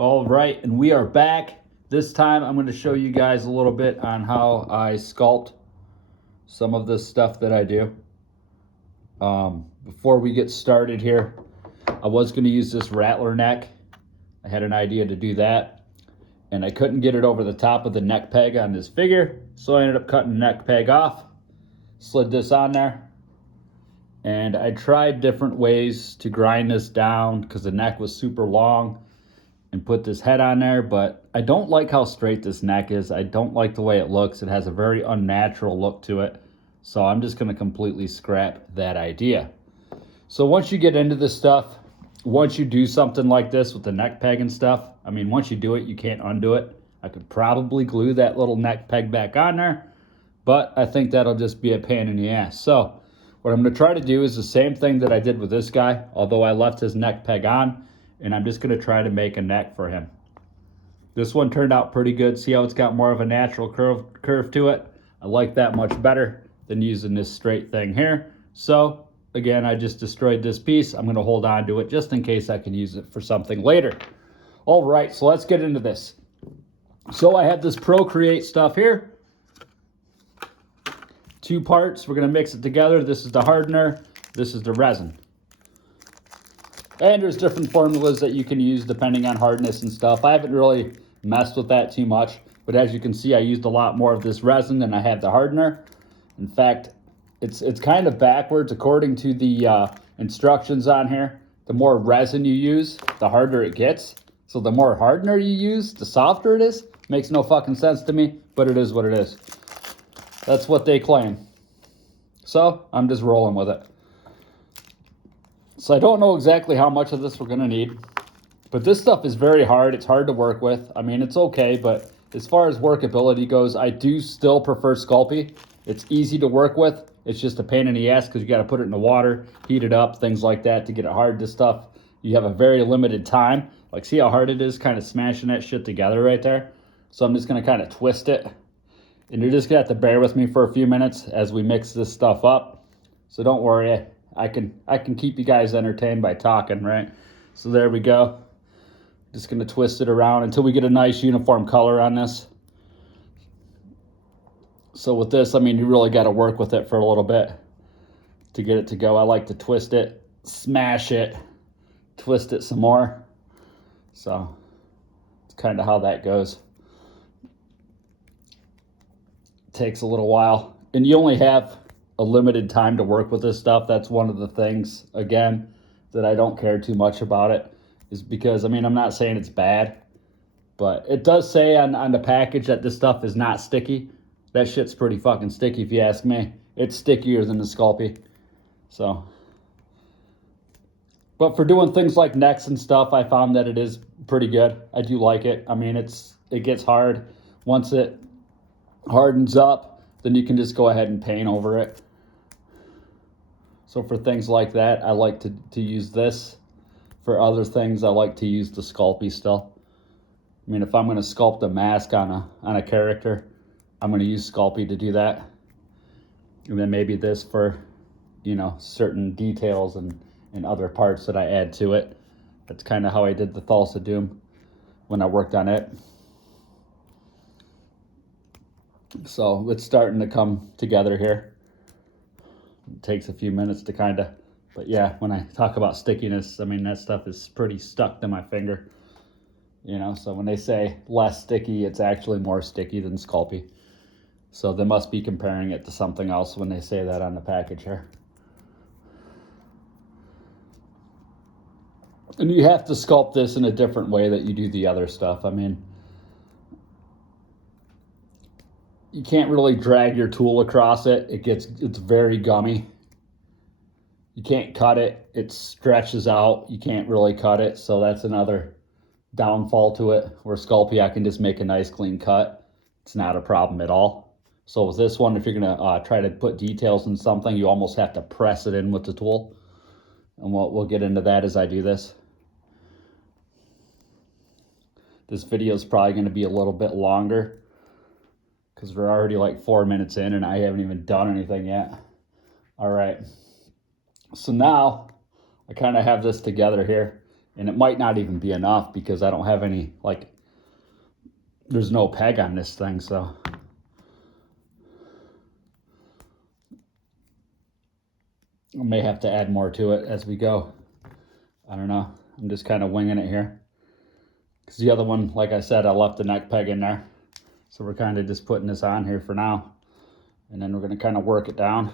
All right, and we are back. This time I'm going to show you guys a little bit on how I sculpt some of this stuff that I do. Before we get started here, I was going to use this rattler neck. I had an idea to do that, and I couldn't get it over the top of the neck peg on this figure, so I ended up cutting the neck peg off, slid this on there, and I tried different ways to grind this down because the neck was super long, and put this head on there, but I don't like how straight this neck is. I don't like the way it looks. It has a very unnatural look to it. So I'm just gonna completely scrap that idea. So once you get into this stuff, once you do something like this with the neck peg and stuff, I mean, once you do it, you can't undo it. I could probably glue that little neck peg back on there, but I think that'll just be a pain in the ass. So what I'm gonna try to do is the same thing that I did with this guy, although I left his neck peg on, and I'm just going to try to make a neck for him. This one turned out pretty good. See how it's got more of a natural curve to it? I like that much better than using this straight thing here. So again, I just destroyed this piece. I'm going to hold on to it just in case I can use it for something later. All right, so let's get into this. So I have this Procreate stuff here. 2 parts. We're going to mix it together. This is the hardener. This is the resin. And there's different formulas that you can use depending on hardness and stuff. I haven't really messed with that too much, but as you can see, I used a lot more of this resin than I have the hardener. In fact, it's kind of backwards according to the instructions on here. The more resin you use, the harder it gets. So the more hardener you use, the softer it is. Makes no fucking sense to me, but it is what it is. That's what they claim. So I'm just rolling with it. So I don't know exactly how much of this we're going to need, but this stuff is very hard. It's hard to work with. I mean, it's okay, but as far as workability goes, I do still prefer Sculpting. It's easy to work with. It's just a pain in the ass because you got to put it in the water, heat it up, things like that to get it hard. This stuff, you have a very limited time. Like, see how hard it is kind of smashing that shit together right there? So I'm just going to kind of twist it. And you're just going to have to bear with me for a few minutes as we mix this stuff up. So don't worry. I can keep you guys entertained by talking, right? So there we go. Just gonna twist it around until we get a nice uniform color on this. So with this, I mean, you really got to work with it for a little bit to get it to go. I like to twist it, smash it, twist it some more. So it's kind of how that goes. It takes a little while, and you only have a limited time to work with this stuff. That's one of the things, again, that I don't care too much about it, is because, I mean, I'm not saying it's bad, but it does say on the package that this stuff is not sticky. That shit's pretty fucking sticky if you ask me. It's stickier than the Sculpting. So, but for doing things like necks and stuff, I found that it is pretty good. I do like it. I mean, it gets hard. Once it hardens up, then you can just go ahead and paint over it. So for things like that, I like to use this. For other things, I like to use the Sculpting still. I mean, if I'm going to sculpt a mask on a character, I'm going to use Sculpting to do that. And then maybe this for, you know, certain details and other parts that I add to it. That's kind of how I did the Thulsa Doom when I worked on it. So it's starting to come together here. It takes a few minutes to kind of, but yeah, when I talk about stickiness, I mean, that stuff is pretty stuck to my finger, you know. So when they say less sticky, it's actually more sticky than Sculpting. So they must be comparing it to something else when they say that on the package here. And you have to sculpt this in a different way that you do the other stuff. I mean, you can't really drag your tool across it. It's very gummy. You can't cut it. It stretches out. You can't really cut it. So that's another downfall to it. Where Sculpting, I can just make a nice clean cut. It's not a problem at all. So with this one, if you're gonna try to put details in something, you almost have to press it in with the tool. And we'll get into that as I do this. This video is probably going to be a little bit longer, because we're already like 4 minutes in and I haven't even done anything yet. All right. So now I kind of have this together here, And it might not even be enough because I don't have any, like, there's no peg on this thing, so. I may have to add more to it as we go. I don't know. I'm just kind of winging it here. Because the other one, like I said, I left the neck peg in there. So we're kind of just putting this on here for now. And then we're going to kind of work it down.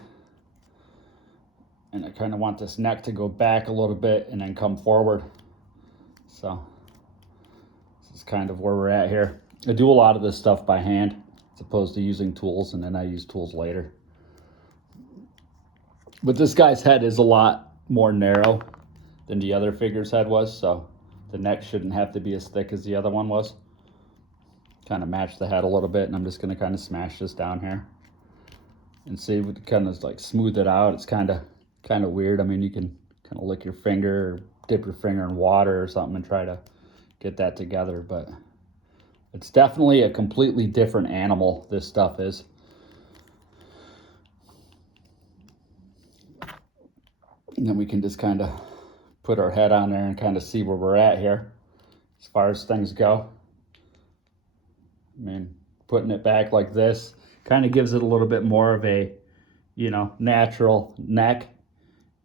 And I kind of want this neck to go back a little bit and then come forward. So this is kind of where we're at here. I do a lot of this stuff by hand as opposed to using tools, and then I use tools later. But this guy's head is a lot more narrow than the other figure's head was, so the neck shouldn't have to be as thick as the other one was. Kind of match the head a little bit, and I'm just going to kind of smash this down here and see if we can kind of like smooth it out. It's kind of weird. I mean, you can kind of lick your finger or dip your finger in water or something and try to get that together, but it's definitely a completely different animal, this stuff is. And then we can just kind of put our head on there and kind of see where we're at here as far as things go. I mean, putting it back like this kind of gives it a little bit more of a, you know, natural neck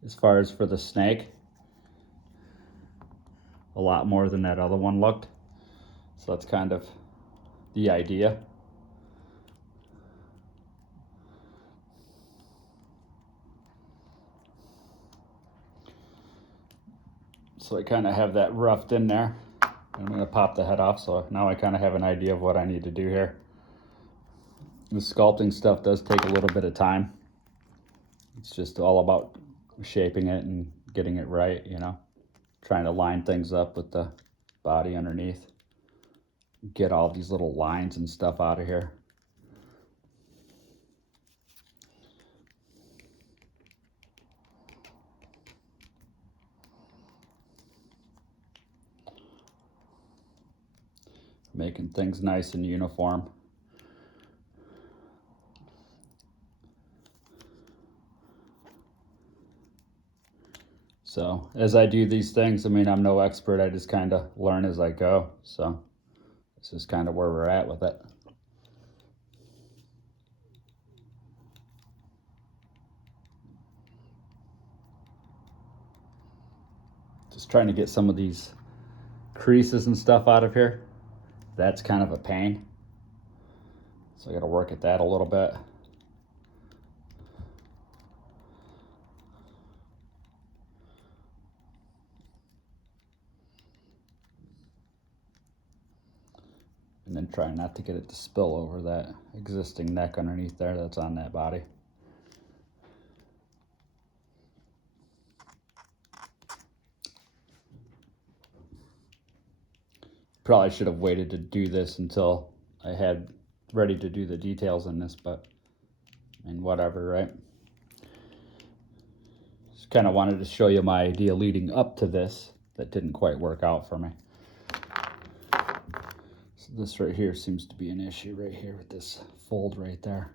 as far as for the snake. A lot more than that other one looked. So that's kind of the idea. So I kind of have that roughed in there. I'm going to pop the head off, so now I kind of have an idea of what I need to do here. The sculpting stuff does take a little bit of time. It's just all about shaping it and getting it right, you know. Trying to line things up with the body underneath. Get all these little lines and stuff out of here. Making things nice and uniform. So as I do these things, I mean, I'm no expert. I just kind of learn as I go. So this is kind of where we're at with it. Just trying to get some of these creases and stuff out of here. That's kind of a pain. So I got to work at that a little bit. And then try not to get it to spill over that existing neck underneath there that's on that body. Probably should have waited to do this until I had ready to do the details in this, but and whatever, right? Just kind of wanted to show you my idea leading up to this that didn't quite work out for me. So this right here seems to be an issue right here with this fold right there.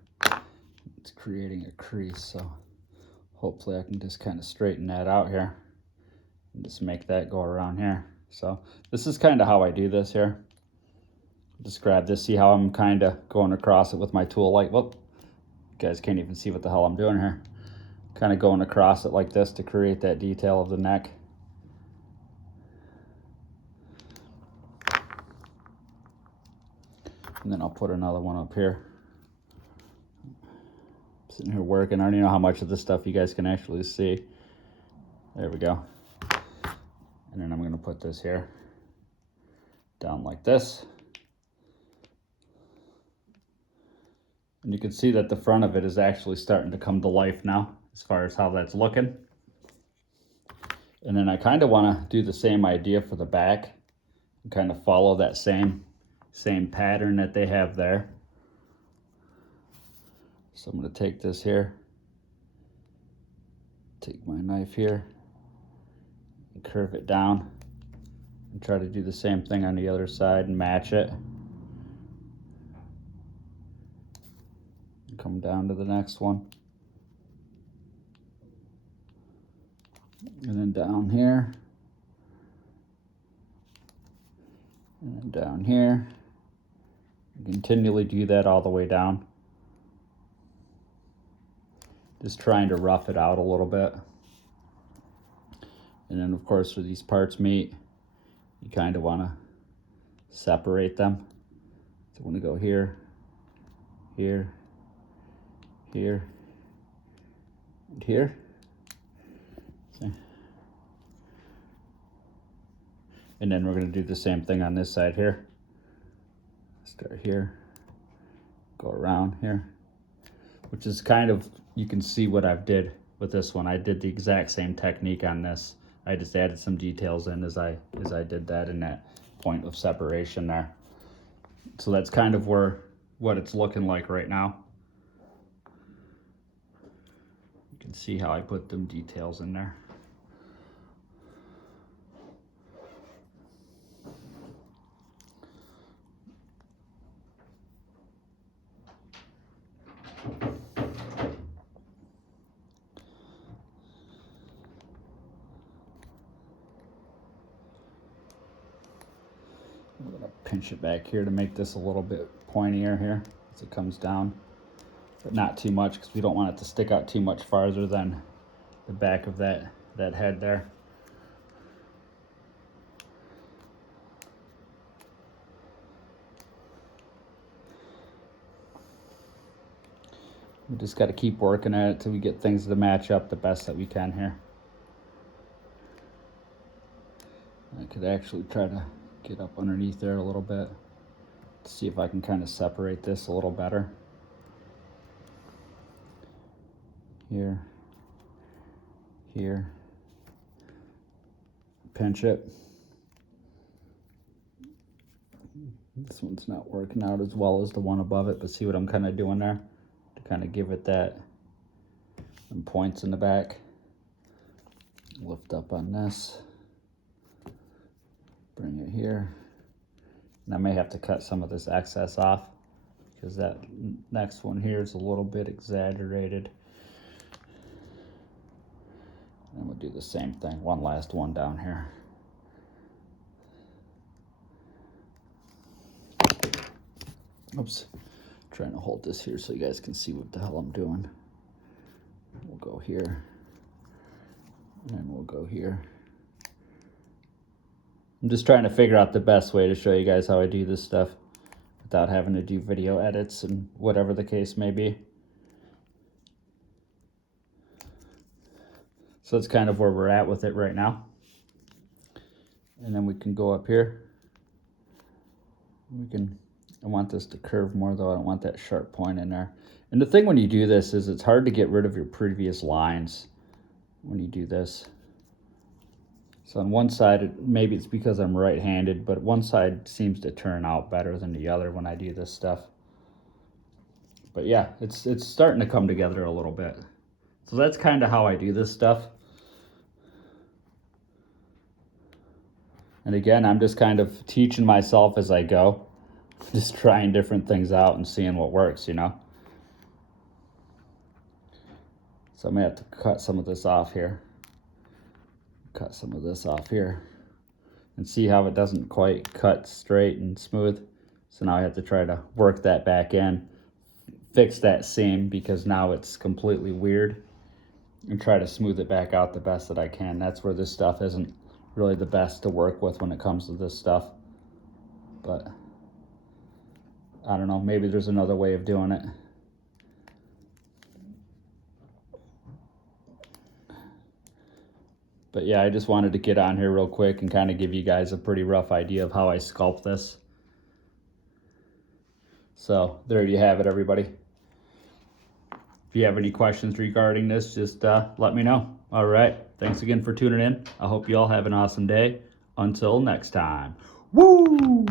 It's creating a crease, so hopefully I can just kind of straighten that out here and just make that go around here. So this is kind of how I do this here. Just grab this, see how I'm kind of going across it with my tool like, whoop, you guys can't even see what the hell I'm doing here. Kind of going across it like this to create that detail of the neck. And then I'll put another one up here. Sitting here working, I don't even know how much of this stuff you guys can actually see. There we go. And then I'm going to put this here down like this. And you can see that the front of it is actually starting to come to life now as far as how that's looking. And then I kind of want to do the same idea for the back and kind of follow that same pattern that they have there. So I'm going to take this here, take my knife here, and curve it down and try to do the same thing on the other side and match it. And come down to the next one. And then down here. And then down here, continually do that all the way down. Just trying to rough it out a little bit. And then of course, where these parts meet, you kind of want to separate them. So I want to go here, here, here, and here. See? And then we're going to do the same thing on this side here. Start here, go around here, which is kind of, you can see what I've did with this one. I did the exact same technique on this. I just added some details in as I did that in that point of separation there. So that's kind of what it's looking like right now. You can see how I put them details in there. I'm going to pinch it back here to make this a little bit pointier here as it comes down, but not too much because we don't want it to stick out too much farther than the back of that head there. We just got to keep working at it till we get things to match up the best that we can here. I could actually try to get up underneath there a little bit to see if I can kind of separate this a little better. Here, here, pinch it. This one's not working out as well as the one above it, but see what I'm kind of doing there? To kind of give it that and points in the back. Lift up on this. Bring it here. And I may have to cut some of this excess off because that next one here is a little bit exaggerated. And we'll do the same thing, one last one down here. Oops, trying to hold this here so you guys can see what the hell I'm doing. We'll go here, and we'll go here. I'm just trying to figure out the best way to show you guys how I do this stuff without having to do video edits and whatever the case may be. So that's kind of where we're at with it right now. And then we can go up here. I want this to curve more though. I don't want that sharp point in there. And the thing when you do this is it's hard to get rid of your previous lines when you do this. So on one side, maybe it's because I'm right-handed, but one side seems to turn out better than the other when I do this stuff. But yeah, it's starting to come together a little bit. So that's kind of how I do this stuff. And again, I'm just kind of teaching myself as I go. Just trying different things out and seeing what works, you know. So I may have to cut some of this off here. Cut some of this off here. And see how it doesn't quite cut straight and smooth. So now I have to try to work that back in. Fix that seam because now it's completely weird. And try to smooth it back out the best that I can. That's where this stuff isn't really the best to work with when it comes to this stuff. But I don't know, maybe there's another way of doing it. But yeah, I just wanted to get on here real quick and kind of give you guys a pretty rough idea of how I sculpt this. So there you have it, everybody. If you have any questions regarding this, just let me know. All right, thanks again for tuning in. I hope you all have an awesome day. Until next time. Woo!